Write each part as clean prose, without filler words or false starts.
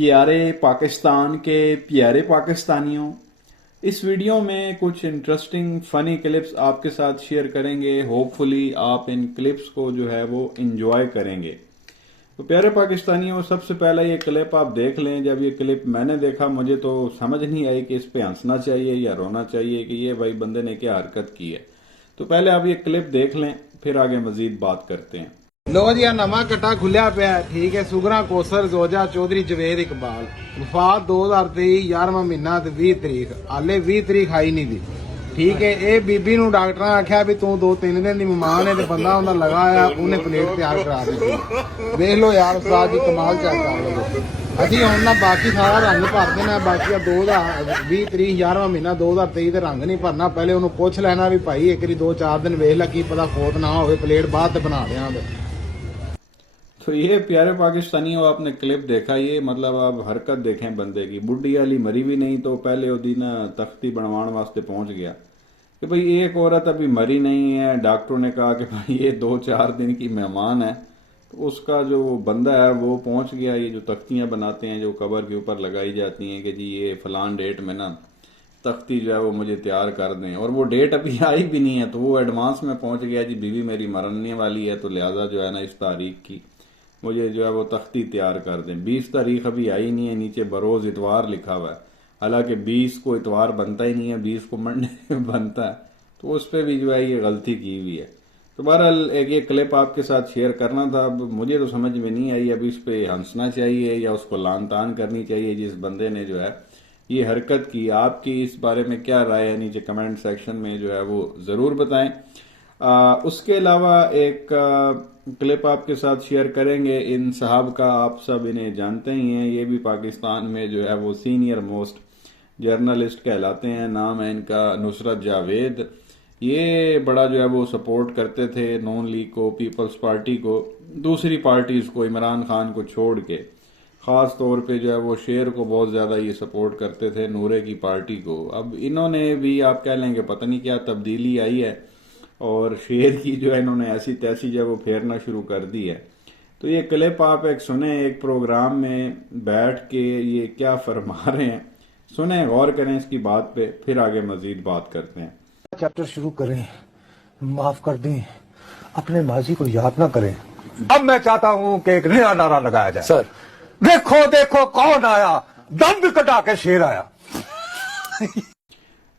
प्यारे पाकिस्तान के प्यारे पाकिस्तानियों, इस वीडियो में कुछ इंटरेस्टिंग फनी क्लिप्स आपके साथ शेयर करेंगे। होपफुली आप इन क्लिप्स को जो है वो एंजॉय करेंगे। तो प्यारे पाकिस्तानियों, सबसे पहला ये क्लिप आप देख लें। जब ये क्लिप मैंने देखा मुझे तो समझ नहीं आई कि इस पे हंसना चाहिए या रोना चाहिए कि ये भाई बंदे ने क्या हरकत की है। तो पहले आप ये क्लिप देख लें, फिर आगे मजीद बात करते हैं। लो जी, नवा कट्टा खुलिया पिया ठीक है। सुगरा कोसर जोजा चौधरी जवेद इकबाल वफात 2023 11वां महीना 20 तरीक हाले 20 तरीक आई नहीं दी ठीक है। ये बीबी नूं डॉक्टर आख्या भी तू 2-3 दिन दी मेहमान है, बंदा उन्हें लगाया उन्हें प्लेट तैयार करा दी। देख लो यार उस्ताद जी कमाल चेक कर लो। अभी हम ना बाकी सारा रंग भर देना, बाकी 2020 तरीक 11वां महीना 2023 ते रंग नहीं भरना। पहले उन्होंने पुछ लेना भी भाई एक 2-4 दिन वेख ला की पता खोत ना हो, प्लेट बाद बना देंगे। तो ये प्यारे पाकिस्तानियों, आपने क्लिप देखा, ये मतलब आप हरकत देखें बंदे की। बुढ़ी वाली मरी भी नहीं तो पहले वो दिन तख्ती बनवाने वास्ते पहुंच गया कि भाई एक औरत अभी मरी नहीं है। डॉक्टरों ने कहा कि भाई ये 2-4 दिन की मेहमान है, तो उसका जो बंदा है वो पहुंच गया। ये जो तख्तियां बनाते हैं जो कबर के ऊपर लगाई जाती हैं कि जी ये फलान डेट में ना तख्ती जो है वो मुझे तैयार कर दें, और वो डेट अभी आई भी नहीं है, तो वो एडवांस में पहुंच गया जी बीवी मेरी मरने वाली है, तो लिहाजा जो है ना इस तारीख की मुझे जो है वो तख्ती तैयार कर दें। 20 तारीख अभी आई नहीं है, नीचे बरोज इतवार लिखा हुआ है, हालांकि 20 को इतवार बनता ही नहीं है, 20 को मंडे बनता है, तो उस पर भी जो है ये गलती की हुई है। तो बहरहाल एक ये क्लिप आपके साथ शेयर करना था। अब मुझे तो समझ में नहीं आई अब इस पे हंसना चाहिए या उसको लान तान करनी चाहिए जिस बंदे ने जो है ये हरकत की। आपकी इस बारे में क्या राय है, नीचे कमेंट सेक्शन में जो है वो जरूर बताएं। उसके अलावा एक क्लिप आपके साथ शेयर करेंगे इन साहब का। आप सब इन्हें जानते ही हैं, ये भी पाकिस्तान में जो है वो सीनियर मोस्ट जर्नलिस्ट कहलाते हैं। नाम है इनका नुसरत जावेद। ये बड़ा जो है वो सपोर्ट करते थे नून लीग को, पीपल्स पार्टी को, दूसरी पार्टीज को, इमरान खान को छोड़ के। खास तौर पे जो है वो शेर को बहुत ज्यादा ये सपोर्ट करते थे, नूरे की पार्टी को। अब इन्होंने भी आप कह लेंगे पता नहीं क्या तब्दीली आई है और शेर की जो है इन्होंने ऐसी तैसी जो वो फेरना शुरू कर दी है। तो ये क्लिप आप एक सुने, एक प्रोग्राम में बैठ के ये क्या फरमा रहे हैं, सुने, गौर करें इसकी बात पे, फिर आगे मजीद बात करते हैं। चैप्टर शुरू करें, माफ कर दें, अपने माजी को याद ना करें। अब मैं चाहता हूं कि एक नया नारा लगाया जाए। सर देखो देखो कौन आया, दंड कटा के शेर आया।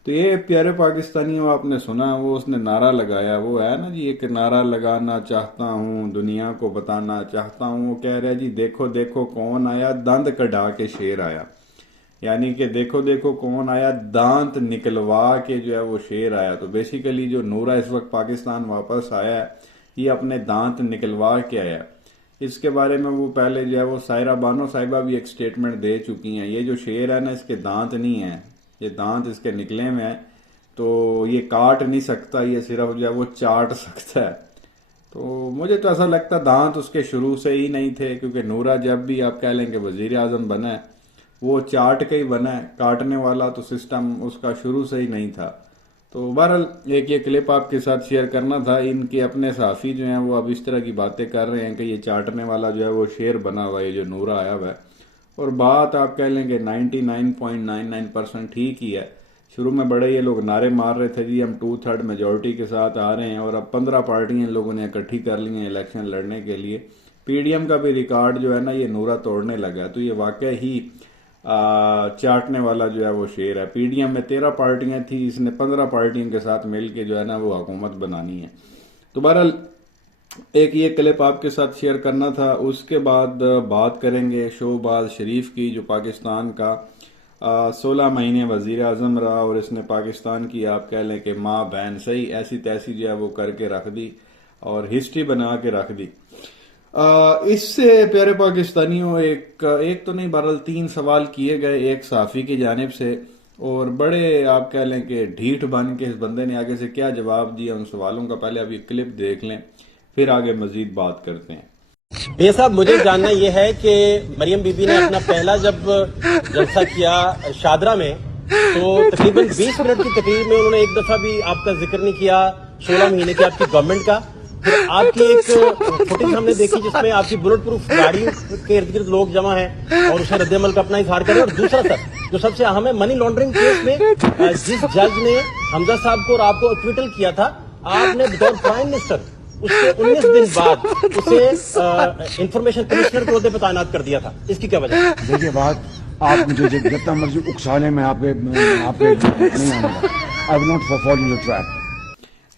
तो ये प्यारे पाकिस्तानियों, आपने सुना वो उसने नारा लगाया, वो है ना जी एक नारा लगाना चाहता हूँ, दुनिया को बताना चाहता हूँ। वो कह रहा है जी देखो देखो कौन आया, दंद कढ़ा के शेर आया। यानी कि देखो देखो कौन आया, दांत निकलवा के जो है वो शेर आया। तो बेसिकली जो नूरा इस वक्त पाकिस्तान वापस आया है, ये अपने दांत निकलवा के आया। इसके बारे में वो पहले जो है वो सायरा बानो साहिबा भी एक स्टेटमेंट दे चुकी हैं। ये जो शेर है ना, इसके दांत नहीं है, ये दांत इसके निकले में है, तो ये काट नहीं सकता, ये सिर्फ जो है वो चाट सकता है। तो मुझे तो ऐसा लगता दांत उसके शुरू से ही नहीं थे, क्योंकि नूरा जब भी आप कह लेंगे वजीर आजम बना है वो चाट के ही बना है, काटने वाला तो सिस्टम उसका शुरू से ही नहीं था। तो बहरहाल एक ये क्लिप आपके साथ शेयर करना था। इनके अपने सहाफ़ी जो हैं वो अब इस तरह की बातें कर रहे हैं कि ये चाटने वाला जो है वो शेर बना हुआ है, जो नूरा आया हुआ है। और बात आप कह लेंगे 99.99% ठीक ही है। शुरू में बड़े ये लोग नारे मार रहे थे जी हम 2/3 मेजोरिटी के साथ आ रहे हैं, और अब 15 पार्टियां इन लोगों ने इकट्ठी कर ली हैं इलेक्शन लड़ने के लिए। पीडीएम का भी रिकॉर्ड जो है ना ये नूरा तोड़ने लगा। तो ये वाकई ही चाटने वाला जो है वो शेर है। पीडीएम में 13 पार्टियां थी, इसने 15 पार्टियों के साथ मिलके जो है ना वो हुकूमत बनानी है। तो बहरहाल एक ये क्लिप आपके साथ शेयर करना था। उसके बाद बात करेंगे शहबाज शरीफ की, जो पाकिस्तान का 16 महीने वजीर आजम रहा, और इसने पाकिस्तान की आप कह लें कि माँ बहन सही ऐसी तैसी जो है वो करके रख दी और हिस्ट्री बना के रख दी। इससे प्यारे पाकिस्तानियों एक तो नहीं बहरहाल 3 सवाल किए गए एक सहाफ़ी की जानिब से, और बड़े आप कह लें कि ढीठ बन के इस बंदे ने आगे से क्या जवाब दिया उन सवालों का। पहले आप ये क्लिप देख लें, फिर आगे मजीद बात करते हैं। भैया साहब, मुझे जानना यह है कि मरियम बीबी ने अपना पहला जब जलसा किया शादरा में, तो तकरीबन 20 मिनट की तकरीर में उन्होंने एक दफा भी आपका जिक्र नहीं किया 16 महीने की आपकी गवर्नमेंट का। फिर आपकी एक फुटेज हमने देखी जिसमें आपकी बुलेट प्रूफ गाड़ी के इर्द गिर्द लोग जमा हैं और उसमें रद्द-ए-अमल का अपना इजहार कर रहे हैं। और दूसरा सर जो सबसे अहम है, मनी लॉन्ड्रिंग केस में जिस जज ने हमजा साहब को और आपको एक्विटल किया था, आपने बतौर प्राइम मिनिस्टर उसके 19 दिन बाद उसे इंफॉर्मेशन कमिश्नर के ओहदे पर तैनात कर दिया था। इसकी क्या वजह है? देखिए बात, आप मुझे जितना मर्जी उकसा लें, मैं आपके नहीं आऊंगा। I will not follow the trap.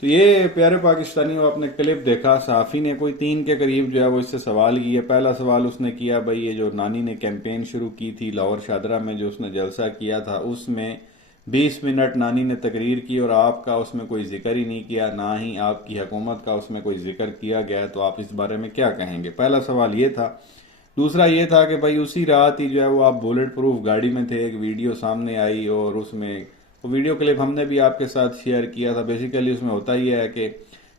तो ये प्यारे पाकिस्तानियों, आपने क्लिप देखा, सहाफ़ी ने कोई 3 के करीब जो है वो इससे सवाल किए। पहला सवाल उसने किया, भाई ये जो नानी ने कैंपेन शुरू की थी लाहौर शादरा में, जो उसने जलसा किया था, उसमें 20 मिनट नानी ने तकरीर की और आपका उसमें कोई जिक्र ही नहीं किया, ना ही आपकी हुकूमत का उसमें कोई जिक्र किया गया, तो आप इस बारे में क्या कहेंगे? पहला सवाल ये था। दूसरा ये था कि भाई उसी रात ही जो है वो आप बुलेट प्रूफ गाड़ी में थे, एक वीडियो सामने आई और उसमें वो वीडियो क्लिप हमने भी आपके साथ शेयर किया था। बेसिकली उसमें होता ही है कि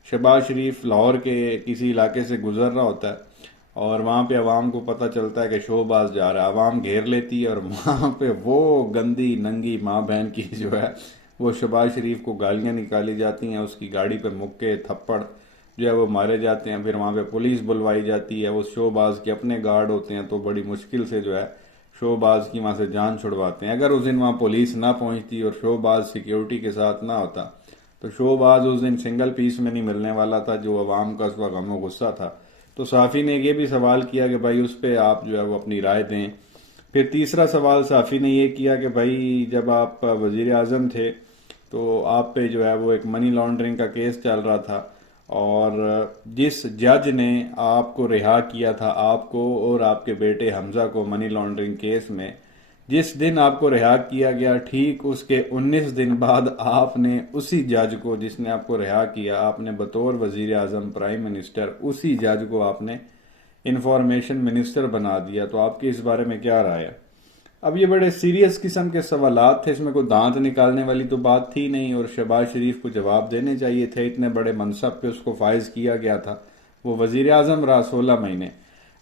शहबाज शरीफ लाहौर के किसी इलाके से गुजर रहा होता है और वहाँ पे अवाम को पता चलता है कि शोबाज जा रहा है, अवाम घेर लेती है और वहाँ पे वो गंदी नंगी माँ बहन की जो है वो शहबाज शरीफ को गालियाँ निकाली जाती हैं, उसकी गाड़ी पे मुक्के थप्पड़ जो है वो मारे जाते हैं। फिर वहाँ पे पुलिस बुलवाई जाती है, वो शोबाज के अपने गार्ड होते हैं तो बड़ी मुश्किल से जो है शोबाज की वहाँ से जान छुड़वाते हैं। अगर उस दिन वहाँ पुलिस ना पहुँचती और शोबाज सिक्योरिटी के साथ ना होता तो शोबाज उस दिन सिंगल पीस में नहीं मिलने वाला था, जो अवाम का उस वक्त गम गुस्सा था। तो साफ़ी ने ये भी सवाल किया कि भाई उस पर आप जो है वो अपनी राय दें। फिर तीसरा सवाल साफ़ी ने ये किया कि भाई जब आप वज़ीर आज़म थे तो आप पे जो है वो एक मनी लॉन्ड्रिंग का केस चल रहा था और जिस जज ने आपको रिहा किया था, आपको और आपके बेटे हमजा को मनी लॉन्ड्रिंग केस में, जिस दिन आपको रिहा किया गया ठीक उसके 19 दिन बाद आपने उसी जज को जिसने आपको रिहा किया, आपने बतौर वजीर आजम प्राइम मिनिस्टर उसी जज को आपने इंफॉर्मेशन मिनिस्टर बना दिया। तो आपकी इस बारे में क्या राय है? अब ये बड़े सीरियस किस्म के सवालात थे, इसमें कोई दांत निकालने वाली तो बात थी नहीं और शहबाज शरीफ को जवाब देने चाहिए थे। इतने बड़े मनसब पे उसको फाइज किया गया था, वो वजीर आजम रहा 16 महीने।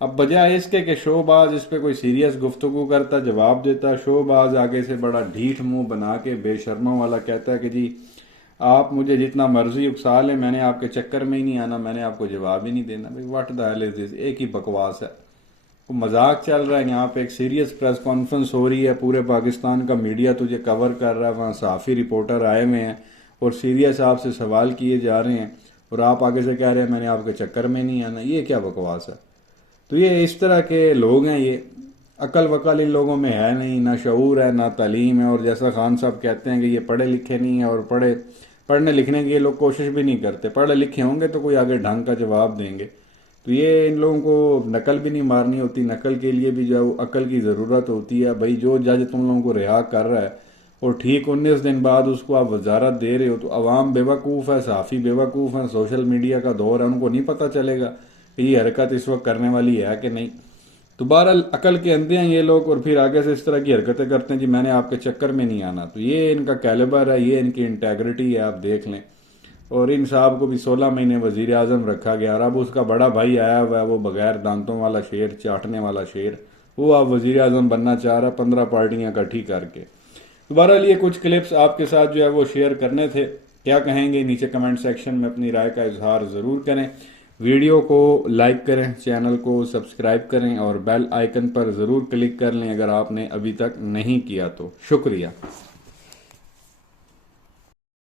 अब बजाय इसके कि शोबाज इस पे कोई सीरियस गुफ्तगू करता, जवाब देता, शोबाज आगे से बड़ा ढीठ मुंह बना के बेशर्मों वाला कहता है कि जी आप मुझे जितना मर्जी उकसा लें, मैंने आपके चक्कर में ही नहीं आना, मैंने आपको जवाब ही नहीं देना। भाई what the hell is this? एक ही बकवास है, वो मजाक चल रहा है। यहाँ पे एक सीरियस प्रेस कॉन्फ्रेंस हो रही है, पूरे पाकिस्तान का मीडिया तुझे कवर कर रहा है, वहाँ सहाफ़ी रिपोर्टर आए हुए हैं और सीरियस आपसे सवाल किए जा रहे हैं और आप आगे से कह रहे हैं मैंने आपके चक्कर में नहीं आना। ये क्या बकवास है? तो ये इस तरह के लोग हैं, ये अकल वकल इन लोगों में है नहीं, ना शऊर है ना तालीम है। और जैसा खान साहब कहते हैं कि ये पढ़े लिखे नहीं है और पढ़ने लिखने की ये लोग कोशिश भी नहीं करते। पढ़े लिखे होंगे तो कोई आगे ढंग का जवाब देंगे। तो ये इन लोगों को नकल भी नहीं मारनी होती, नकल के लिए भी जो अकल की ज़रूरत होती है। भाई जो जज तुम लोगों को रिहा कर रहा है और ठीक 19 दिन बाद उसको आप वजारत दे रहे हो तो अवाम बेवकूफ़ है, सहाफ़ी बेवकूफ़ है, सोशल मीडिया का दौर है, उनको नहीं पता चलेगा कि ये हरकत इस वक्त करने वाली है कि नहीं। तो बहरहाल अकल के अंधे हैं ये लोग और फिर आगे से इस तरह की हरकतें करते हैं जी मैंने आपके चक्कर में नहीं आना। तो ये इनका कैलिबर है, ये इनकी इंटेग्रिटी है, आप देख लें। और इन साहब को भी 16 महीने वजीर आजम रखा गया और अब उसका बड़ा भाई आया हुआ है, वो बगैर दांतों वाला शेर, चाटने वाला शेर, वो आप वजीर आजम बनना चाह रहा है 15 पार्टियां इकट्ठी करके। तो बहरहाल ये कुछ क्लिप्स आपके साथ जो है वो शेयर करने थे। क्या कहेंगे नीचे कमेंट सेक्शन में अपनी राय का इजहार ज़रूर करें। वीडियो को लाइक करें, चैनल को सब्सक्राइब करें और बेल आइकन पर ज़रूर क्लिक कर लें अगर आपने अभी तक नहीं किया तो। शुक्रिया।